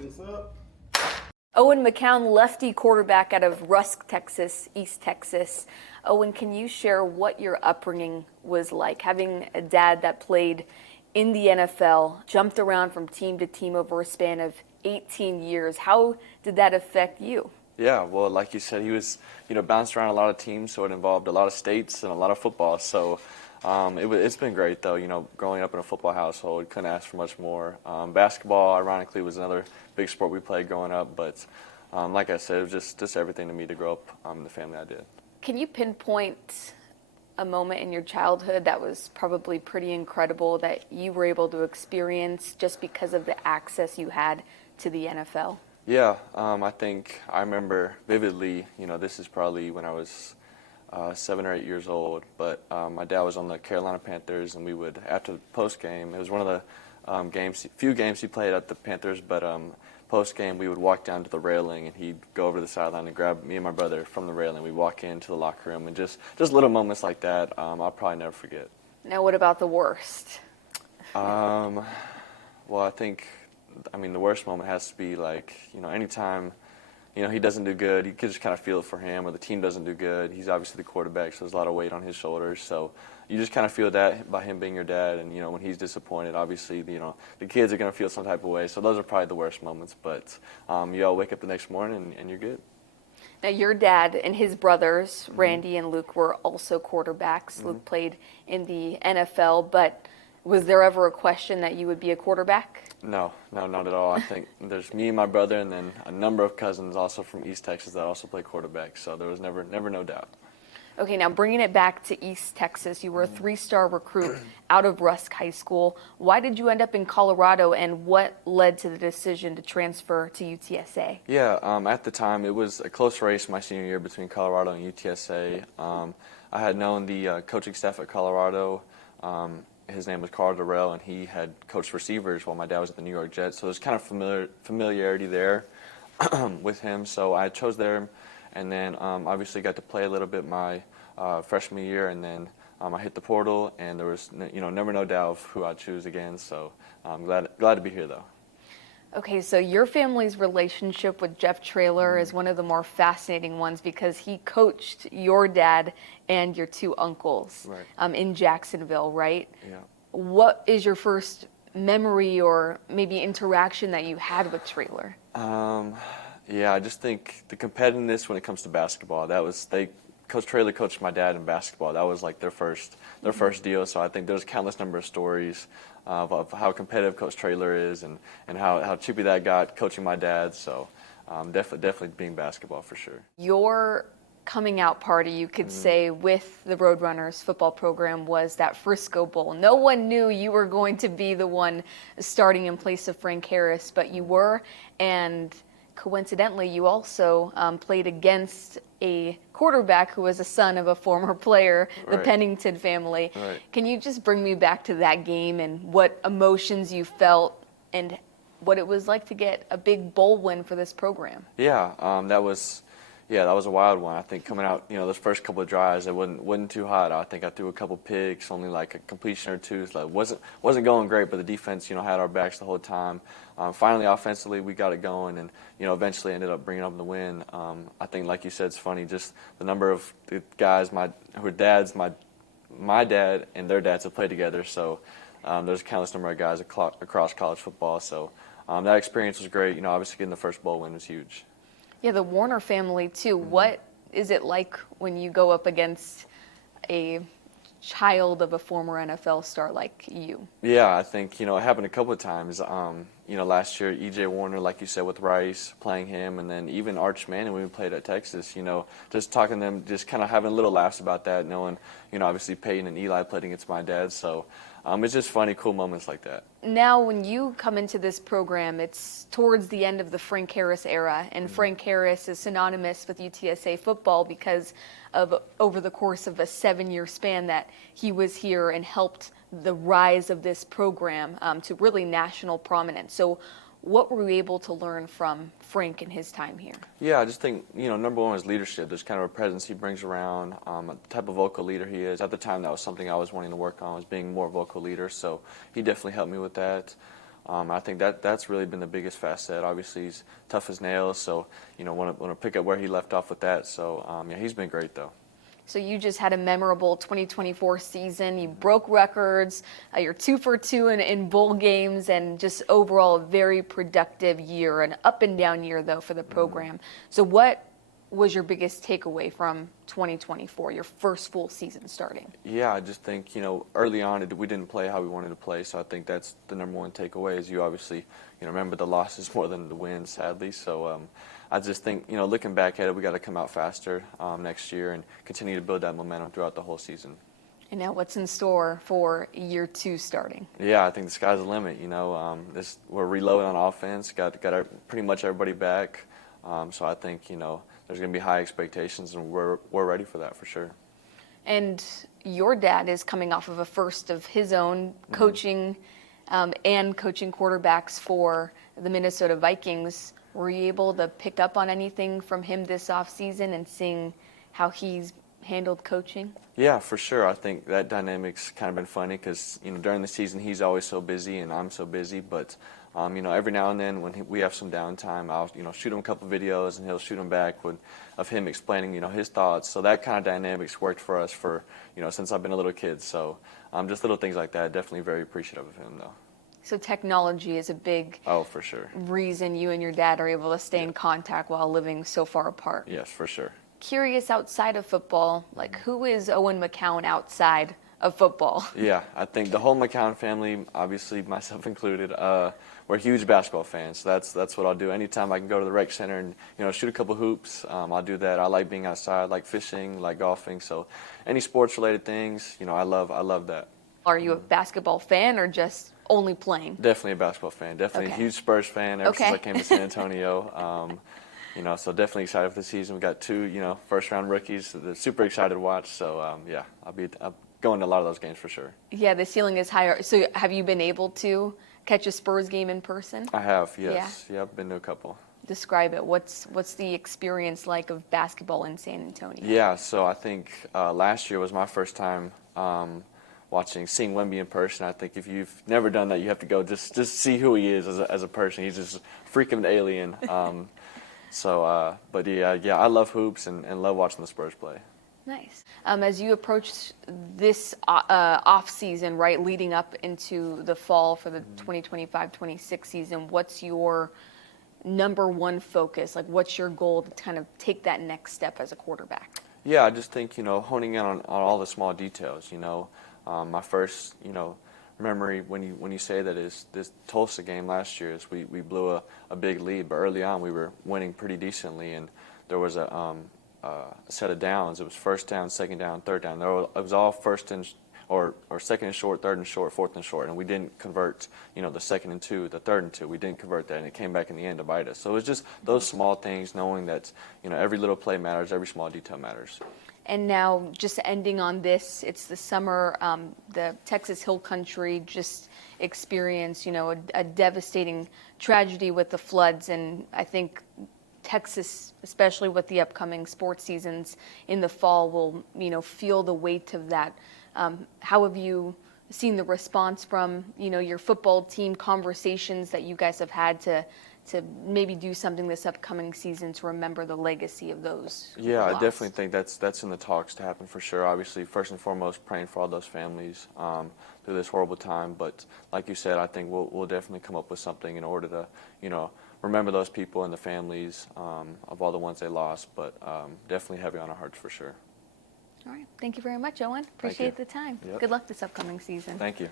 What's up? Owen McCown, lefty quarterback out of Rusk, Texas, East Texas. Owen, can you share what your upbringing was like? Having a dad that played in the NFL, jumped around from team to team over a span of 18 years. How did that affect you? Yeah, well, like you said, he was, bounced around a lot of teams, so it involved a lot of states and a lot of football. So it's been great, though, growing up in a football household, couldn't ask for much more. Basketball, ironically, was another big sport we played growing up, but like I said, it was just everything to me to grow up in the family I did. Can you pinpoint a moment in your childhood that was probably pretty incredible that you were able to experience just because of the access you had to the NFL? Yeah, I think I remember vividly, this is probably when I was 7 or 8 years old, but my dad was on the Carolina Panthers, and we would, after the post-game, it was one of the few games he played at the Panthers, but post-game we would walk down to the railing, and he'd go over to the sideline and grab me and my brother from the railing. We'd walk into the locker room, and just little moments like that I'll probably never forget. Now, what about the worst? Well, the worst moment has to be anytime, he doesn't do good, you could just kind of feel it for him, or the team doesn't do good. He's obviously the quarterback, so there's a lot of weight on his shoulders. So you just kind of feel that by him being your dad, and, when he's disappointed, obviously, the kids are going to feel some type of way. So those are probably the worst moments, but you all wake up the next morning and you're good. Now, your dad and his brothers, Randy and Luke, were also quarterbacks. Luke played in the NFL, but was there ever a question that you would be a quarterback? No, not at all. I think there's me and my brother, and then a number of cousins also from East Texas that also play quarterback, so there was never no doubt. Okay, now bringing it back to East Texas, you were a 3-star recruit out of Rusk High School. Why did you end up in Colorado, and what led to the decision to transfer to UTSA? Yeah, at the time it was a close race my senior year between Colorado and UTSA. I had known the coaching staff at Colorado. His name was Carl Durrell, and he had coached receivers while my dad was at the New York Jets. So there's kind of familiarity there with him. So I chose there, and then obviously got to play a little bit my freshman year, and then I hit the portal, and there was never no doubt of who I'd choose again. So I'm glad to be here, though. Okay, so your family's relationship with Jeff Traylor is one of the more fascinating ones because he coached your dad and your two uncles in Jacksonville, right? Yeah. What is your first memory or maybe interaction that you had with Traylor? Yeah, I just think the competitiveness when it comes to basketball, Coach Traylor coached my dad in basketball. That was like their first deal. So I think there's a countless number of stories of how competitive Coach Traylor is and how chippy that got coaching my dad. So definitely being basketball for sure. Your coming out party, you could say, with the Roadrunners football program was that Frisco Bowl. No one knew you were going to be the one starting in place of Frank Harris, but you were, and coincidentally, you also played against a quarterback who was a son of a former player, the Pennington family. Right. Can you just bring me back to that game and what emotions you felt and what it was like to get a big bowl win for this program? Yeah, that was a wild one. I think coming out, those first couple of drives, it wasn't too hot. I think I threw a couple picks, only like a completion or two. So it wasn't going great, but the defense, had our backs the whole time. Finally, offensively, we got it going, and eventually ended up bringing up the win. I think, like you said, it's funny just the number of the guys, who are dads, my dad and their dads have played together. So there's a countless number of guys across college football. So that experience was great. Obviously getting the first bowl win was huge. Yeah, the Warner family, too. What is it like when you go up against a child of a former NFL star like you? Yeah, I think, it happened a couple of times. Last year, E.J. Warner, like you said, with Rice, playing him, and then even Arch Manning when we played at Texas, just talking to them, just kind of having little laughs about that, knowing, obviously Peyton and Eli played against my dad. So it's just funny, cool moments like that. Now, when you come into this program, it's towards the end of the Frank Harris era, and Frank Harris is synonymous with UTSA football because of over the course of a 7-year span that he was here and helped the rise of this program to really national prominence. So what were we able to learn from Frank in his time here? Yeah, I just think, number one was leadership. There's kind of a presence he brings around, the type of vocal leader he is. At the time, that was something I was wanting to work on, was being more vocal leader, so he definitely helped me with that. I think that's really been the biggest facet. Obviously, he's tough as nails, so want to pick up where he left off with that. So yeah, he's been great though. So you just had a memorable 2024 season. You broke records. You're 2 for 2 in bowl games, and just overall a very productive year, an up and down year though for the program. So what was your biggest takeaway from 2024, your first full season starting? Yeah, I just think, early on we didn't play how we wanted to play, so I think that's the number one takeaway is you obviously, remember the losses more than the wins, sadly. So I just think, looking back at it, we got to come out faster next year and continue to build that momentum throughout the whole season. And now what's in store for year 2 starting? Yeah, I think the sky's the limit. We're reloading on offense, got pretty much everybody back. So I think, there's going to be high expectations, and we're ready for that for sure. And your dad is coming off of a first of his own coaching and coaching quarterbacks for the Minnesota Vikings. Were you able to pick up on anything from him this offseason and seeing how he's handled coaching? Yeah, for sure. I think that dynamic's kind of been funny because, during the season he's always so busy and I'm so busy, but every now and then when we have some downtime, I'll, shoot him a couple videos and he'll shoot them back of him explaining, his thoughts. So that kind of dynamics worked for us for, since I've been a little kid. So just little things like that, definitely very appreciative of him though. So technology is a big for sure. reason you and your dad are able to stay in contact while living so far apart. Yes, for sure. Curious, outside of football, who is Owen McCown outside of football? Yeah, I think the whole McCown family, obviously myself included, we're huge basketball fans. So that's what I'll do. Anytime I can go to the rec center and shoot a couple hoops, I'll do that. I like being outside, I like fishing, like golfing. So any sports related things, I love that. Are you a basketball fan or just only playing? Definitely a basketball fan. Definitely a huge Spurs fan ever since I came to San Antonio. So definitely excited for the season. We got 2, first round rookies. They're super excited to watch. So yeah, I'll going to a lot of those games for sure. Yeah, the ceiling is higher. So have you been able to catch a Spurs game in person? I have, yes. Yeah, I've been to a couple. Describe it. What's the experience like of basketball in San Antonio? Yeah, so I think last year was my first time seeing Wemby in person. I think if you've never done that, you have to go just see who he is as a person. He's just a freak of an alien. But yeah, I love hoops and love watching the Spurs play. Nice. As you approach this off season, right, leading up into the fall for the 2025-26 season, what's your number one focus? What's your goal to kind of take that next step as a quarterback? Yeah, I just think, honing in on all the small details. My first, memory when you say that is this Tulsa game last year is we blew a big lead, but early on we were winning pretty decently, and there was a set of downs. It was first down, second down, third down. It was all first and or second and short, third and short, fourth and short, and we didn't convert, the second and 2, the third and 2. We didn't convert that, and it came back in the end to bite us. So it was just those small things, knowing that, every little play matters, every small detail matters. And now, just ending on this, it's the summer. The Texas Hill Country just experienced, a devastating tragedy with the floods, and I think Texas, especially with the upcoming sports seasons in the fall, will feel the weight of that. How have you seen the response from your football team, conversations that you guys have had to maybe do something this upcoming season to remember the legacy of those? Yeah, I definitely think that's in the talks to happen for sure. Obviously, first and foremost, praying for all those families through this horrible time. But like you said, I think we'll definitely come up with something in order to remember those people and the families of all the ones they lost. But definitely heavy on our hearts for sure. All right. Thank you very much, Owen. Appreciate the time. Yep. Good luck this upcoming season. Thank you.